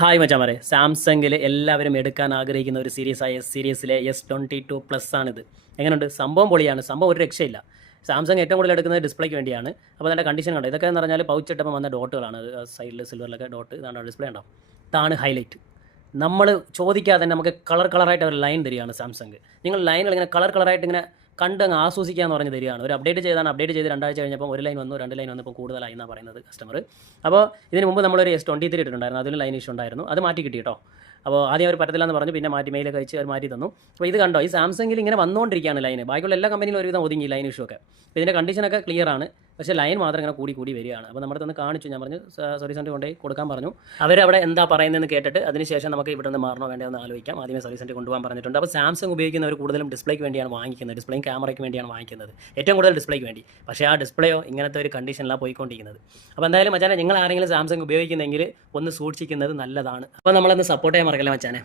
Hi മച്ചാമാരെ, സാംസങ്ങിൽ എല്ലാവരും എടുക്കാൻ ആഗ്രഹിക്കുന്ന ഒരു സീരീസായ സീരീസിലെ S22 Plus ആണിത്. എങ്ങനെയുണ്ട്? സംഭവം പൊളിയാണ്. സംഭവം ഒരു രക്ഷയില്ല. സാംസങ് ഏറ്റവും കൂടുതൽ എടുക്കുന്നത് ഡിസ്പ്ലേക്ക് വേണ്ടിയാണ്. അപ്പോൾ അതിൻ്റെ കണ്ടീഷൻ കണ്ടോ? ഇതൊക്കെ എന്ന് പറഞ്ഞാൽ പൗച്ചിട്ടപ്പോൾ വന്ന ഡോട്ടുകളാണ്. സൈഡിൽ സിൽവറിലൊക്കെ ഡോട്ട് ഇതാണ് ഡിസ്പ്ലേ ഉണ്ടാവും. ഇതാണ് ഹൈലൈറ്റ്. നമ്മൾ ചോദിക്കാതെ തന്നെ നമുക്ക് കളറായിട്ട് ഒരു ലൈൻ തരികയാണ് സാംസങ്. നിങ്ങൾ ലൈനിൽ ഇങ്ങനെ കളറായിട്ട് ഇങ്ങനെ കണ്ട് അങ്ങ് ആസ്വദിക്കുക എന്ന് പറഞ്ഞ് തരികയാണ്. ഒരു അപ്ഡേറ്റ് ചെയ്ത് 2 ആഴ്ച കഴിഞ്ഞപ്പോൾ ഒരു ലൈൻ വന്നു, 2 ലൈൻ വന്നപ്പോൾ കൂടുതലായി എന്നാണ് പറയുന്നത് കസ്റ്റമർ. അപ്പോൾ ഇതിന് മുമ്പ് നമ്മളൊരു S23 ഇട്ടിട്ടുണ്ടായിരുന്നു, അതിന് ലൈൻ ഇഷ്യൂ ഉണ്ടായിരുന്നു, അത് മാറ്റി കിട്ടി കേട്ടോ. അപ്പോൾ ആദ്യം അവർ പറ്റത്തില്ലെന്ന് പറഞ്ഞു, പിന്നെ മെയിലൊക്കെ അയച്ച് അവർ മാറ്റി തന്നു. അപ്പോൾ ഇത് കണ്ടോ, ഈ സാംസങ്ങിൽ ഇങ്ങനെ വന്നുകൊണ്ടിരിക്കുകയാണ് ലൈന്. ബാക്കിയുള്ള എല്ലാ കമ്പനിയിലും ഒരുവിധം ഒതുങ്ങി ലൈൻ ഇഷ്യൂ ഒക്കെ. അപ്പോൾ ഇതിൻ്റെ കണ്ടീഷനൊക്കെ ക്ലിയർ ആണ്, പക്ഷേ ലൈൻ മാത്രം ഇങ്ങനെ കൂടി വരികയാണ്. അപ്പോൾ നമ്മുടെ തന്നെ കാണിച്ചു, ഞാൻ പറഞ്ഞു സർവീസ് സെൻറ്റർ കൊണ്ടുപോയി കൊടുക്കാൻ പറഞ്ഞു. അവരവിടെ എന്താ പറയുന്നതെന്ന് കേട്ടിട്ട് അതിനുശേഷം നമുക്ക് ഇവിടെ നിന്ന് മാറണോ വേണ്ടോ എന്ന് ആലോചിക്കാം. ആദ്യമേ സർവീസ് സെൻറ്റർ കൊണ്ടുപോകാൻ പറഞ്ഞിട്ടുണ്ട്. അപ്പോൾ സാംസങ് ഉപയോഗിക്കുന്നവർ കൂടുതലും ഡിസ്പ്ലേക്ക് വേണ്ടിയാണ് വാങ്ങിക്കുന്നത്, ഡിസ്പ്ലേയും ക്യാമറയ്ക്ക് വേണ്ടിയാണ് വാങ്ങിക്കുന്നത്, ഏറ്റവും കൂടുതൽ ഡിസ്പ്ലേക്ക് വേണ്ടി. പക്ഷേ ആ ഡിസ്പ്ലേയോ ഇങ്ങനത്തെ ഒരു കണ്ടീഷനിലാണ് പോയിക്കൊണ്ടിരിക്കുന്നത്. അപ്പോൾ എന്തായാലും മച്ചാനെ, നിങ്ങൾ ആരെങ്കിലും സാംസങ് ഉപയോഗിക്കുന്നെങ്കിൽ ഒന്ന് സൂക്ഷിക്കുന്നത് നല്ലതാണ്. അപ്പോൾ നമ്മളൊന്ന് സപ്പോർട്ട് ചെയ്യാൻ മറക്കല്ലേ മച്ചാനെ.